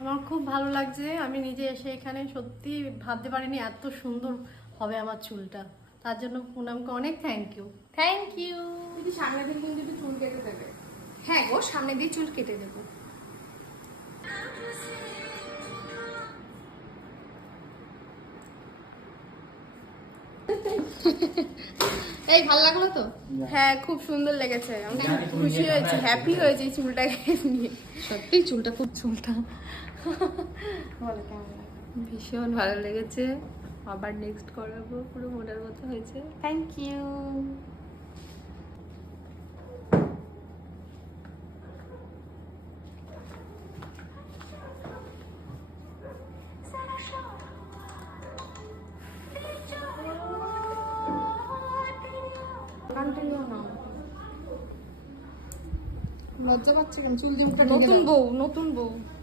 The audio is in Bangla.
আমার খুব ভালো লাগছে। আমি নিজে এসে এখানে সত্যি ভাবতে পারিনি এত সুন্দর হবে আমার চুলটা। তার জন্য পুনামকে অনেক থ্যাংক ইউ। Thank you. দিদি সামনে দিন কিন্তু একটু চুল কেটে দেবে। হ্যাঁ গো, সামনে দিয়ে চুল কেটে দেবো। এই ভালো লাগলো তো? হ্যাঁ খুব সুন্দর লেগেছে, আমি খুব খুশি হয়েছি, হ্যাপি হয়েছি চুলটাকে নিয়ে। সত্যি চুলটা খুব চুলটা বলো কেমন লাগে? ভীষণ ভালো লেগেছে। আবার নেক্সট করাবো, পুরো মনের মতো হয়েছে। Thank you. লজ্জা পাচ্ছে কেন? চুল দিয়ে মুখটা ঢেকে নতুন দাও। বউ, নতুন বউ।